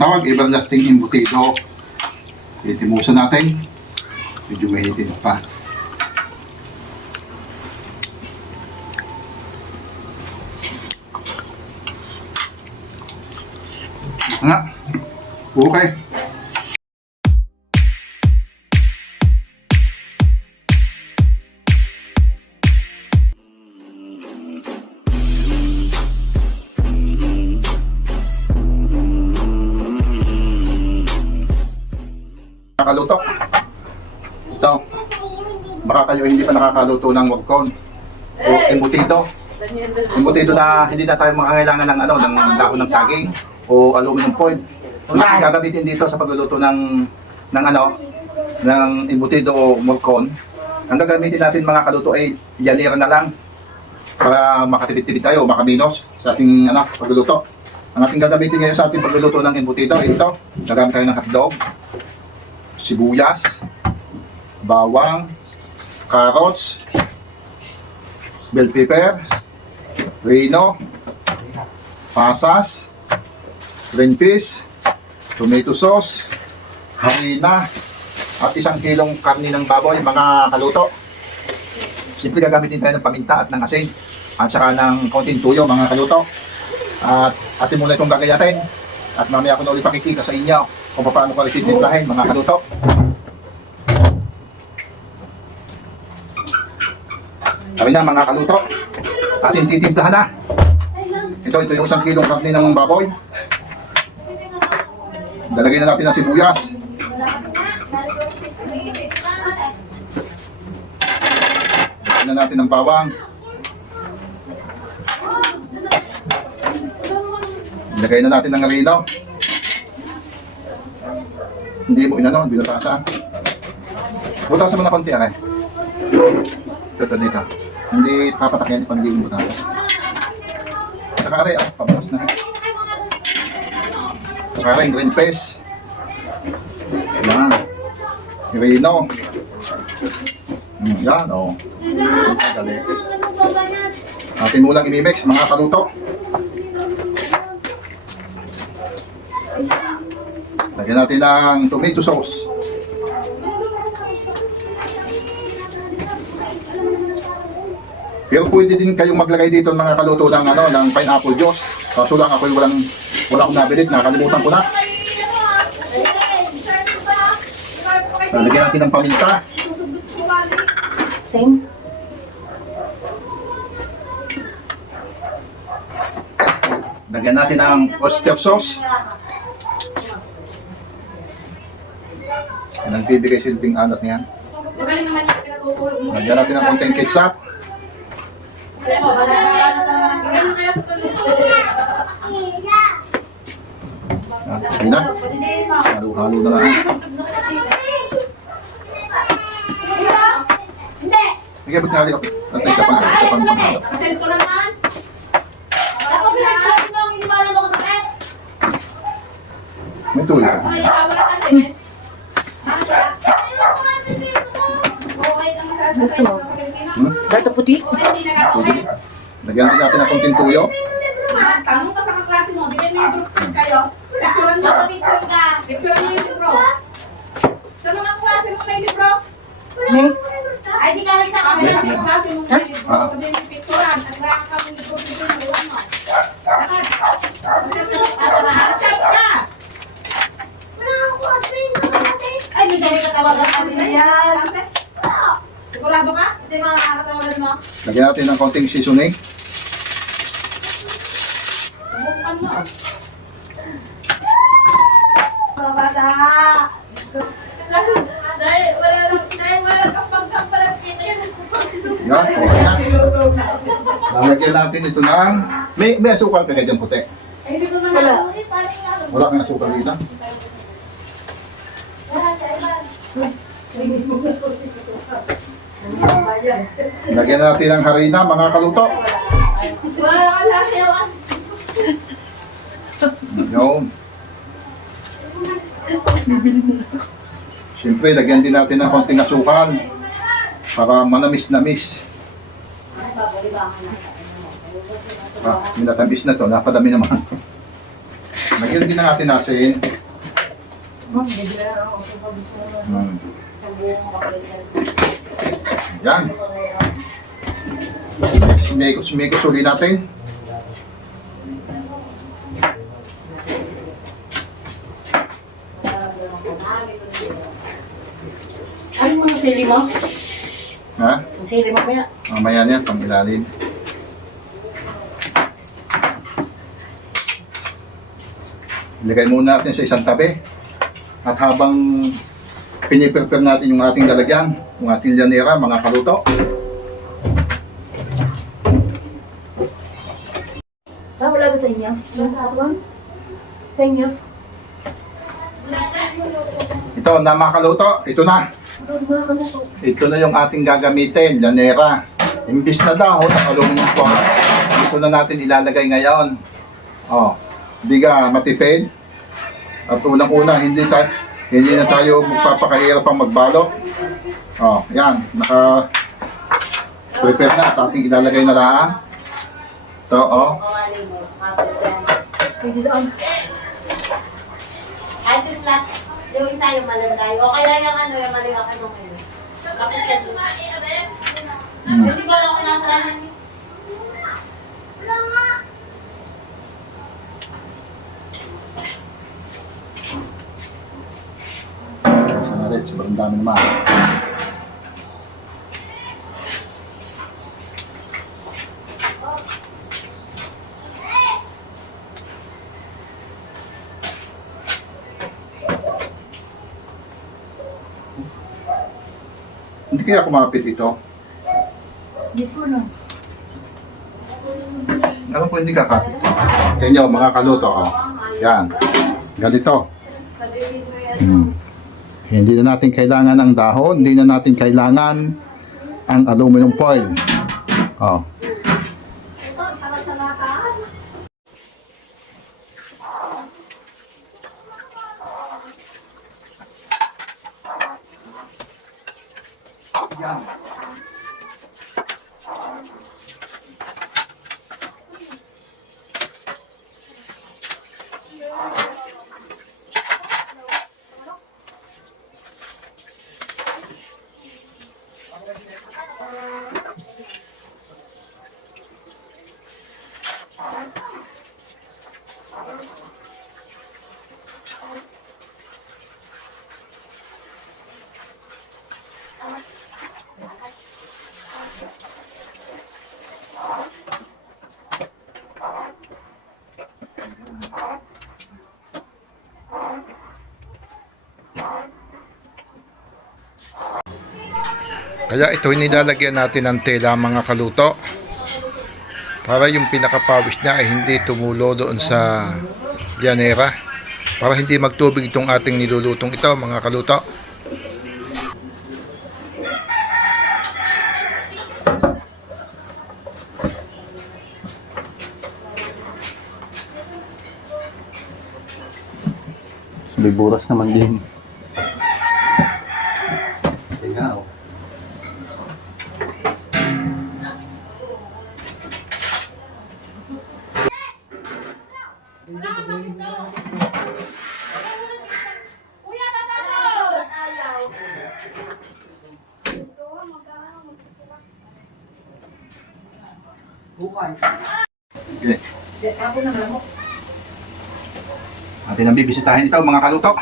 Tawag, everlasting embutido. Itimusan natin. Medyo mahitin pa. Nga. Okay. Nakakaluto. Ito. Baka kayo hindi pa nakakaluto ng workon. O embutido. Embutido na hindi na tayo makakailangan ng ng dahon ng saging o aluminum foil. Ang gagamitin dito sa pagluluto ng embutido o workon, ang gagamitin natin mga kaluto ay yanira na lang para makatipid-tipid tayo, makaminos sa ating pagluluto. Ang ating gagamitin ngayon sa ating pagluluto ng embutido ay ito. Gagamit tayo ng hotdog, sibuyas, bawang, carrots, bell pepper, reno, pasas, green peas, tomato sauce, harina, at 1 kilong karni ng baboy, mga kaluto. Siyempre gagamitin tayo ng paminta at ng asin at saka ng konting tuyo, mga kaluto. At atin muna itong gagayatin at mamaya ako na ulit pakikita sa inyo kung paano ko titimplahin, mga kaluto. Kami na mga kaluto, atin titimplahan na. Ito yung 1 kilong karni ng baboy. Dalagyan na natin ang sibuyas. Dalagyan na natin ang bawang. Dalagyan na natin ang reno. Hindi mo binutasan. Butasan mo na konti Ito dito. Hindi papatak yan, hindi mo butasan. Saka pabalas na Saka yung green peas. Yan. Reno. Yan, Dali. Atin mo lang imimix, mga kaluto. Lagyan natin ng tomato sauce. Pero pwede din kayong maglagay dito mga kaluto ng pineapple juice. Kaso lang ako wala akong nabilit, nakalimutan ko na. Lagyan natin ng paminta. Same. Lagyan natin ng oyster sauce. Yan ang bibigay silbing anat niyan. Lagyan natin ng konting ketchup. Ayun na. Halo-halo na lang. Sige, ba't nga rin ako? Natay ka pang panghalap. May tuloy ka. Gusto mo? Gato puti? Lagyan natin ng konting tuyo. Tanong ka sa kaklase mo, di ba may group kayo? Picturean mo, picturean mo yung libro. Sa mga klase mo na yung libro? Ay, di ka rin sa kami yung klase mo na yung libro. Sabi mo picturean, at raka kami yung libro dito yung buwan mo. Ay, may dami katawagan ka din yan. Sigurado ka? Kasi mga nakatawagan mo. Lagyan natin ng konting seasoning. Bukan mo. Mga bata. Dahil wala kang pagkapalag kita yan. Yan, okay na. Lagyan natin ito ng... May asukal ka dyan puti. Ay, hindi ko naman Wala. Wala kang asukal dito. Lagyan natin ng harina, mga kaluto. Wala ka lang yawan. Yun. Siyempre, lagyan din natin ng konting asukal para manamis-namis. Minatamis na to, napadami naman. Lagyan din natin asin. Hmm. Yan. Smekos uli natin. Ano mo ang sili mo? Ha? Ang sili mo kaya? Mamaya niya, pang ilalim. Ilagay muna natin sa isang tabi. At habang piniprepare natin yung ating lalagyan, yung ating llanera, mga kaluto. Wala ba sa inyo? Sa inyo? Ito na mga kaluto, ito na. Ito na yung ating gagamitin, llanera. Imbis na dahon ng aluminum foil, ito na natin ilalagay ngayon. Oh, hindi ka matipid. At unang-una, hindi na tayo magpapakahirap pang magbalot. Oh, yan, prepare na at ating ilalagay na lang. Ito, oh. Pwede doon. Ay, sisla. Yung isa yung malanday. Okay lang yung ano, yung maliwakan mo kayo. Kapit ka doon. Hindi ko alam kung nasaan yun. Sana rin, sobrang dami naman. Hindi kaya kumapit ito? Hindi po na. Alam ko hindi kakapit. Kaya nyo, mga kaluto. Oh. Yan. Ganito. Hindi na natin kailangan ang dahon. Hindi na natin kailangan ang aluminum foil. Oh. Yan. Kaya ito nilalagyan natin ng tela mga kaluto para yung pinakapawis niya ay hindi tumulo doon sa llanera, para hindi magtubig itong ating nilulutong ito mga kaluto. May buras naman din. Tingaw. Kuya, tatapos! Ayaw. Okay. Atin ang bibisitahin ito mga kaluto.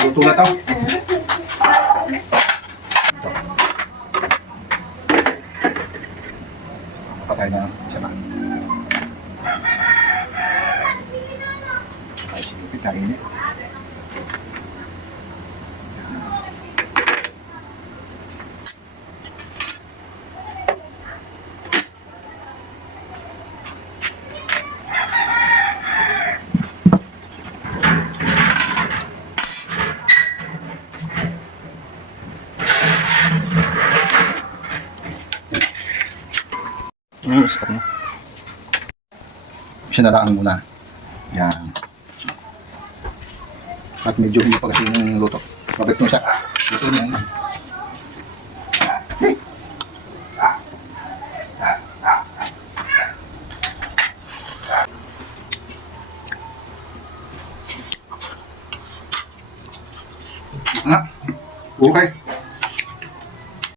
Luto na ito. Patay na siya na. Ay, silipit na init. Stop mo. Siya na lang muna. Yan. At medyo hindi pa kasi yung luto. Mabit mo siya. Luto niya. Okay. Nga. Okay.